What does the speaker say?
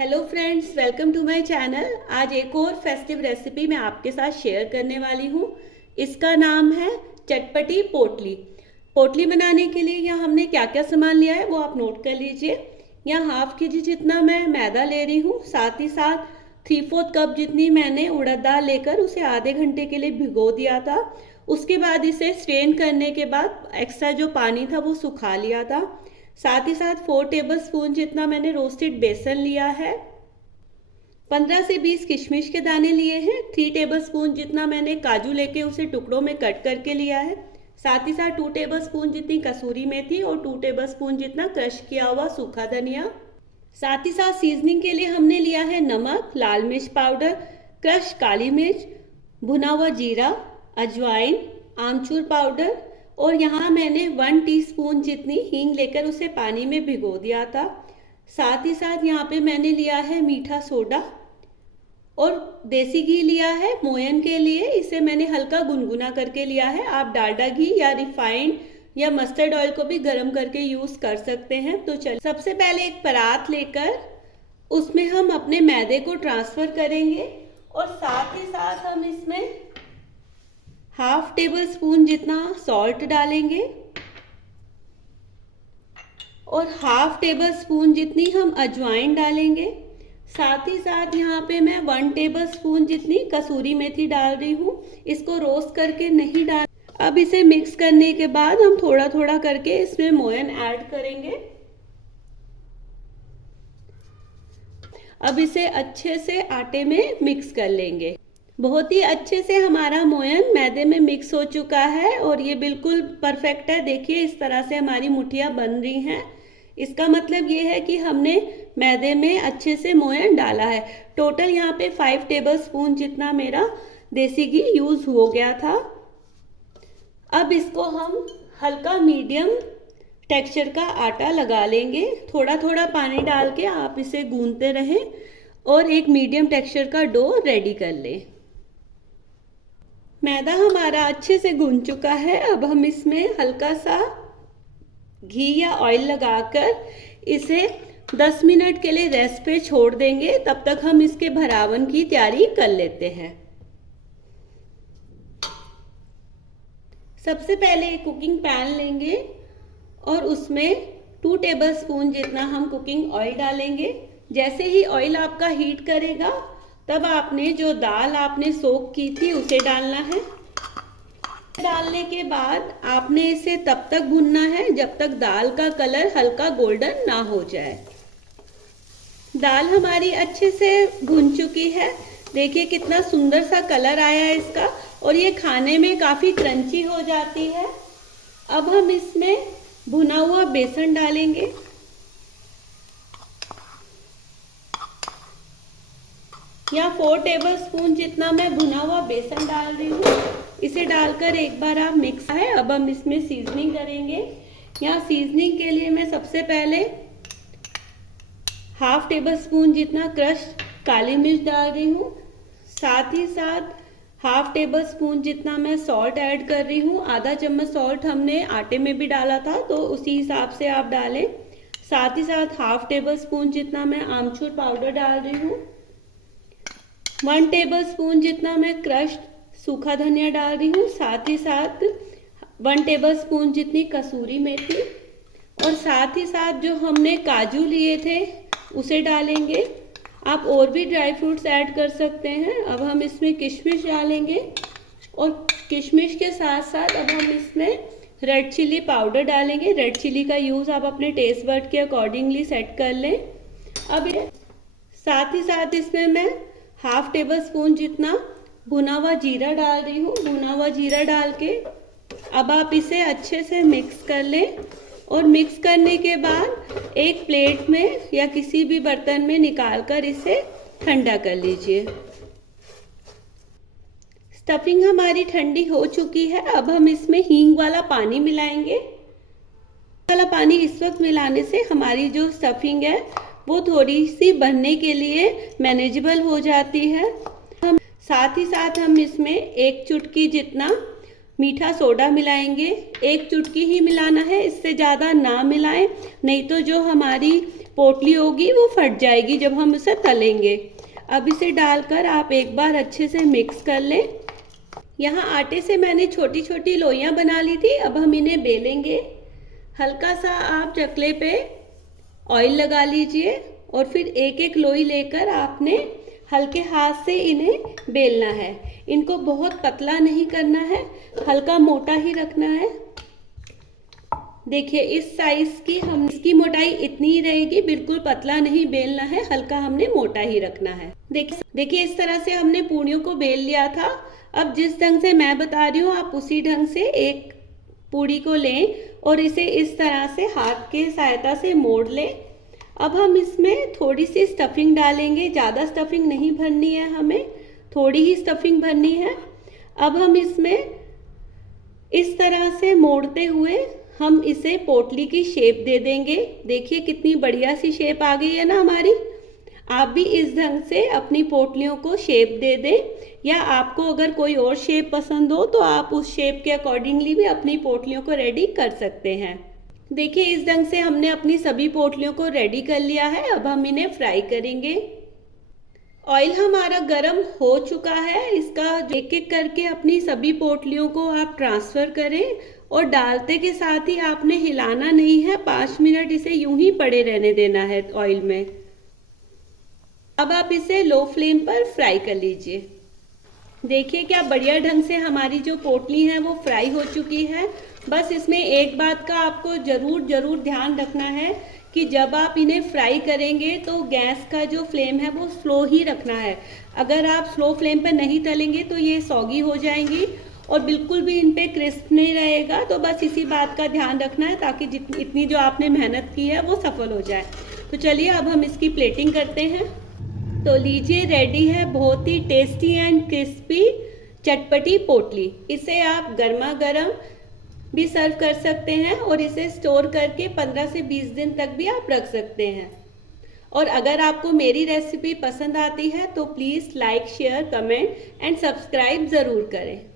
Hello friends, welcome to my channel. आज एक और फेस्टिव रेसिपी मैं आपके साथ शेयर करने वाली हूँ। इसका नाम है चटपटी पोटली। पोटली बनाने के लिए यहाँ हमने क्या क्या सामान लिया है वो आप नोट कर लीजिए। यहाँ हाफ के जी जितना मैं मैदा ले रही हूँ, साथ ही साथ 3/4 कप जितनी मैंने उड़द दाल लेकर उसे आधे घंटे के लिए भिगो दिया था। उसके बाद इसे स्ट्रेन करने के बाद एक्स्ट्रा जो पानी था वो सुखा लिया था। साथ ही साथ 4 टेबल स्पून जितना मैंने रोस्टेड बेसन लिया है। 15 से 20 किशमिश के दाने लिए हैं। 3 टेबल स्पून जितना मैंने काजू लेके उसे टुकड़ों में कट करके लिया है। साथ ही साथ 2 टेबल स्पून जितनी कसूरी मेथी और 2 टेबल स्पून जितना क्रश किया हुआ सूखा धनिया। साथ ही साथ सीजनिंग के लिए हमने लिया है नमक, लाल मिर्च पाउडर, क्रश काली मिर्च, भुना हुआ जीरा, अजवाइन, आमचूर पाउडर और यहाँ मैंने 1 टीस्पून जितनी हींग लेकर उसे पानी में भिगो दिया था। साथ ही साथ यहाँ पे मैंने लिया है मीठा सोडा और देसी घी लिया है मोयन के लिए। इसे मैंने हल्का गुनगुना करके लिया है। आप डालडा घी या रिफाइंड या मस्टर्ड ऑयल को भी गर्म करके यूज़ कर सकते हैं। तो चलिए सबसे पहले एक परात लेकर उसमें हम अपने मैदे को ट्रांसफ़र करेंगे और साथ ही साथ हम इसमें हाफ टेबल स्पून जितना सॉल्ट डालेंगे और हाफ टेबल स्पून जितनी हम अजवाइन डालेंगे। साथ ही साथ यहाँ पे मैं 1 टेबल स्पून जितनी कसूरी मेथी डाल रही हूँ। इसको रोस्ट करके नहीं डाल। अब इसे मिक्स करने के बाद हम थोड़ा थोड़ा करके इसमें मोयन ऐड करेंगे। अब इसे अच्छे से आटे में मिक्स कर लेंगे। बहुत ही अच्छे से हमारा मोयन मैदे में मिक्स हो चुका है और ये बिल्कुल परफेक्ट है। देखिए इस तरह से हमारी मुठियाँ बन रही हैं। इसका मतलब ये है कि हमने मैदे में अच्छे से मोयन डाला है। टोटल यहाँ पे 5 टेबल स्पून जितना मेरा देसी घी यूज़ हो गया था। अब इसको हम हल्का मीडियम टेक्सचर का आटा लगा लेंगे। थोड़ा थोड़ा पानी डाल के आप इसे गूंथते रहें और एक मीडियम टेक्सचर का डो रेडी कर लें। मैदा हमारा अच्छे से गूंथ चुका है। अब हम इसमें हल्का सा घी या ऑयल लगाकर इसे 10 मिनट के लिए रेस्ट पे छोड़ देंगे। तब तक हम इसके भरावन की तैयारी कर लेते हैं। सबसे पहले एक कुकिंग पैन लेंगे और उसमें 2 टेबल स्पून जितना हम कुकिंग ऑयल डालेंगे। जैसे ही ऑयल आपका हीट करेगा तब आपने जो दाल आपने सोक की थी उसे डालना है। डालने के बाद आपने इसे तब तक भूनना है जब तक दाल का कलर हल्का गोल्डन ना हो जाए। दाल हमारी अच्छे से भुन चुकी है। देखिए कितना सुंदर सा कलर आया है इसका और ये खाने में काफ़ी क्रंची हो जाती है। अब हम इसमें भुना हुआ बेसन डालेंगे। यहाँ 4 टेबल स्पून जितना मैं भुना हुआ बेसन डाल रही हूँ। इसे डालकर एक बार आप मिक्स है। अब हम इसमें सीजनिंग करेंगे। यहाँ सीजनिंग के लिए मैं सबसे पहले हाफ टेबल स्पून जितना क्रश काली मिर्च डाल रही हूँ। साथ ही साथ हाफ टेबल स्पून जितना मैं सॉल्ट ऐड कर रही हूँ। आधा चम्मच सॉल्ट हमने आटे में भी डाला था तो उसी हिसाब से आप डालें। साथ ही साथ हाफ टेबल स्पून जितना मैं आमचूर पाउडर डाल रही हूँ। 1 टेबल स्पून जितना मैं क्रश्ड सूखा धनिया डाल रही हूँ। साथ ही साथ 1 टेबल स्पून जितनी कसूरी मेथी और साथ ही साथ जो हमने काजू लिए थे उसे डालेंगे। आप और भी ड्राई फ्रूट्स ऐड कर सकते हैं। अब हम इसमें किशमिश डालेंगे और किशमिश के साथ साथ अब हम इसमें रेड चिली पाउडर डालेंगे। रेड चिली का यूज़ आप अपने टेस्ट बड के अकॉर्डिंगली सेट कर लें। अब साथ ही साथ इसमें मैं हाफ टेबल स्पून जितना भुना हुआ जीरा डाल रही हूँ। भुना हुआ जीरा डाल के अब आप इसे अच्छे से मिक्स कर लें और मिक्स करने के बाद एक प्लेट में या किसी भी बर्तन में निकालकर इसे ठंडा कर लीजिए। स्टफिंग हमारी ठंडी हो चुकी है। अब हम इसमें हींग वाला पानी मिलाएंगे। वाला पानी इस वक्त मिलाने से हमारी जो स्टफिंग है वो थोड़ी सी बनने के लिए मैनेजेबल हो जाती है। साथ ही साथ हम इसमें 1 चुटकी जितना मीठा सोडा मिलाएंगे। 1 चुटकी ही मिलाना है, इससे ज़्यादा ना मिलाएं, नहीं तो जो हमारी पोटली होगी वो फट जाएगी जब हम इसे तलेंगे। अब इसे डालकर आप एक बार अच्छे से मिक्स कर लें। यहाँ आटे से मैंने छोटी छोटी लोइयाँ बना ली थी। अब हम इन्हें बेलेंगे। हल्का सा आप चकले पे ऑयल लगा लीजिए और फिर एक एक लोई लेकर आपने हल्के हाथ से इन्हें बेलना है। इनको बहुत पतला नहीं करना है, हल्का मोटा ही रखना है। देखिए इस साइज की इसकी मोटाई इतनी ही रहेगी, बिल्कुल पतला नहीं बेलना है, हल्का हमने मोटा ही रखना है। देखिए इस तरह से हमने पूड़ियों को बेल लिया था। अब जिस ढंग से मैं बता रही हूँ आप उसी ढंग से एक पूड़ी को लें और इसे इस तरह से हाथ के सहायता से मोड़ लें। अब हम इसमें थोड़ी सी स्टफिंग डालेंगे, ज़्यादा स्टफिंग नहीं भरनी है, हमें थोड़ी ही स्टफिंग भरनी है। अब हम इसमें इस तरह से मोड़ते हुए हम इसे पोटली की शेप दे देंगे। देखिए कितनी बढ़िया सी शेप आ गई है ना हमारी। आप भी इस ढंग से अपनी पोटलियों को शेप दे दें, या आपको अगर कोई और शेप पसंद हो तो आप उस शेप के अकॉर्डिंगली भी अपनी पोटलियों को रेडी कर सकते हैं। देखिए इस ढंग से हमने अपनी सभी पोटलियों को रेडी कर लिया है। अब हम इन्हें फ्राई करेंगे। ऑयल हमारा गरम हो चुका है। इसका एक एक करके अपनी सभी पोटलियों को आप ट्रांसफ़र करें और डालते के साथ ही आपने हिलाना नहीं है। 5 मिनट इसे यूं ही पड़े रहने देना है ऑयल में। अब आप इसे लो फ्लेम पर फ्राई कर लीजिए। देखिए क्या बढ़िया ढंग से हमारी जो पोटली है वो फ्राई हो चुकी है। बस इसमें एक बात का आपको ज़रूर ध्यान रखना है कि जब आप इन्हें फ्राई करेंगे तो गैस का जो फ्लेम है वो स्लो ही रखना है। अगर आप स्लो फ्लेम पर नहीं तलेंगे तो ये सौगी हो जाएंगी और बिल्कुल भी इन पे क्रिस्प नहीं रहेगा। तो बस इसी बात का ध्यान रखना है ताकि इतनी जो आपने मेहनत की है वो सफल हो जाए। तो चलिए अब हम इसकी प्लेटिंग करते हैं। तो लीजिए रेडी है बहुत ही टेस्टी एंड क्रिस्पी चटपटी पोटली। इसे आप गर्मा गर्म भी सर्व कर सकते हैं और इसे स्टोर करके 15 से 20 दिन तक भी आप रख सकते हैं। और अगर आपको मेरी रेसिपी पसंद आती है तो please like, share, comment and subscribe ज़रूर करें।